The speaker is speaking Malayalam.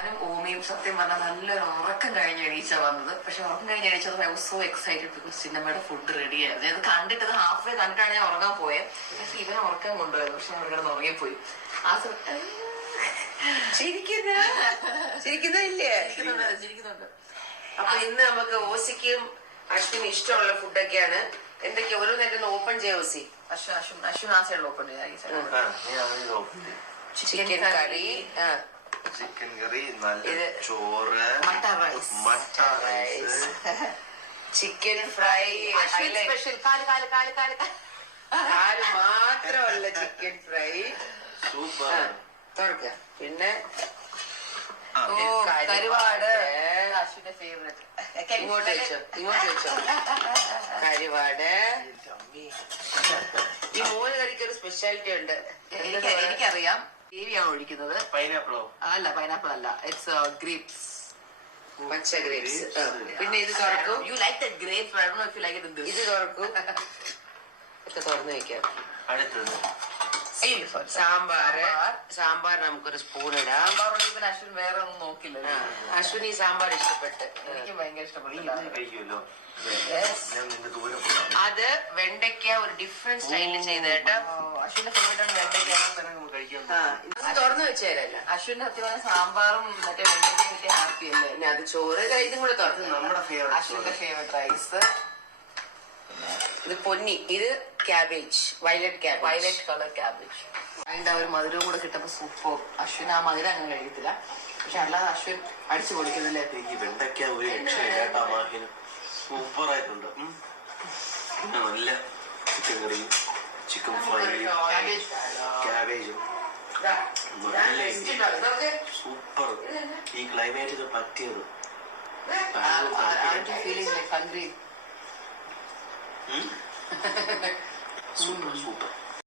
ഞാനും ഓമിയും സത്യം പറഞ്ഞാൽ നല്ലൊരു ഉറക്കം കഴിഞ്ഞ് എണീച്ചാ വന്നത്. പക്ഷെ ഉറക്കം കഴിഞ്ഞ് എണീച്ചത് I was so excited because സിനിമയുടെ ഫുഡ് റെഡിയായിരുന്നു. അത് കണ്ടിട്ട് ഹാഫ് വേ കണ്ടിട്ടാണ് ഞാൻ ഉറങ്ങാൻ പോയത്. പക്ഷെ ഇവനെ ഉറക്കം കൊണ്ടുപോയത്. പക്ഷെ ഞാൻ കിടന്ന് ഉറങ്ങിപ്പോയി. ആ ചിരിക്കുന്നുണ്ട്. അപ്പൊ ഇന്ന് നമുക്ക് ഓസിക്കും അശ്വിന് ഇഷ്ടമുള്ള ഫുഡൊക്കെയാണ്. എന്തൊക്കെയാ ഓരോന്നേരം ഓപ്പൺ ചെയ്യാം ഓസി. അശ്വിൻ ആ സൈഡിൽ ഓപ്പൺ ചെയ്യാം. ചിക്കൻ കറി, ചിക്കൻ കറി, നല്ല ചോറ്, മട്ട റൈസ്, ചിക്കൻ ഫ്രൈ, സ്പെഷ്യൽ കാല് മാത്രമല്ല ചിക്കൻ ഫ്രൈ സൂപ്പർ. തുറക്ക. പിന്നെ കരുവാട് അശ്വിന്റെ ഫേവറേറ്റ്. ഇങ്ങോട്ട് വെച്ചോ കരുവാട്. ഈ മൂന്ന് കറിക്ക് ഒരു സ്പെഷ്യാലിറ്റി ഉണ്ട്. എനിക്കറിയാം. ഗ്രേവിയാണ് ഒഴിക്കുന്നത്. പൈനാപ്പിളോ? അല്ല, പൈനാപ്പിൾ അല്ല, ഇറ്റ്സ് ഗ്രേപ്സ്. പച്ച ഗ്രേപ്സ്. പിന്നെ ഇത് തുറക്കും. You like the grapes. I don't know if you like it. ഇത് തുറക്കും. ഒക്കെ തുറന്നു വെക്കാം. അടുത്തത് സാമ്പാർ നമുക്കൊരു സ്പൂൺ ഇടാം. സാമ്പാർ അശ്വിൻ വേറെ ഒന്നും നോക്കില്ല. അശ്വിന് ഈ സാമ്പാർ ഇഷ്ടപ്പെട്ട്. എനിക്ക് ഭയങ്കര ഇഷ്ടപ്പെട്ടു. കഴിക്കുമല്ലോ. അത് വെണ്ടയ്ക്ക ഒരു ഡിഫറെന്റ് സ്റ്റൈലിൽ ചെയ്ത് കേട്ടോ. അശ്വിന്റെ ഫേവറേറ്റ് ആണ് വെണ്ടയ്ക്ക. ഇത് തുറന്നു വെച്ചേരല്ല. അശ്വിന്റെ അത്യാവശ്യം സാമ്പാറും മറ്റേ വെണ്ടയ്ക്കും വലിയ ഹാപ്പി അല്ലേ. പിന്നെ അത് ചോറ് ഇതും കൂടെ തുറന്നു. നമ്മുടെ അശ്വിന്റെ ഫേവറേറ്റ് റൈസ്. ഇത് പൊന്നി. ഇത് ക്യാബേജ്, വയലറ്റ് കളർ ക്യാബേജ്. അതിന്റെ ഒരു മധുരവും കൂടെ കിട്ടുമ്പോ സൂപ്പർ. അശ്വിൻ ആ മധുരം അങ്ങനെ കഴിക്കത്തില്ല. പക്ഷെ അല്ലാതെ അശ്വിൻ അടിച്ചു പൊളിക്കുന്നില്ലേ. എനിക്ക് വെണ്ടയ്ക്ക ഒരു രക്ഷയില്ലാട്ടാ. മാഹിന് സൂപ്പർ ആയിട്ടുണ്ട്. നല്ല ചിക്കൻ കറിയും ചിക്കൻ ഫ്രൈയും ക്യാബേജും സൂപ്പർ. ഈ ക്ലൈമറ്റിന് പറ്റിയത്. Feeling like hungry. Super super.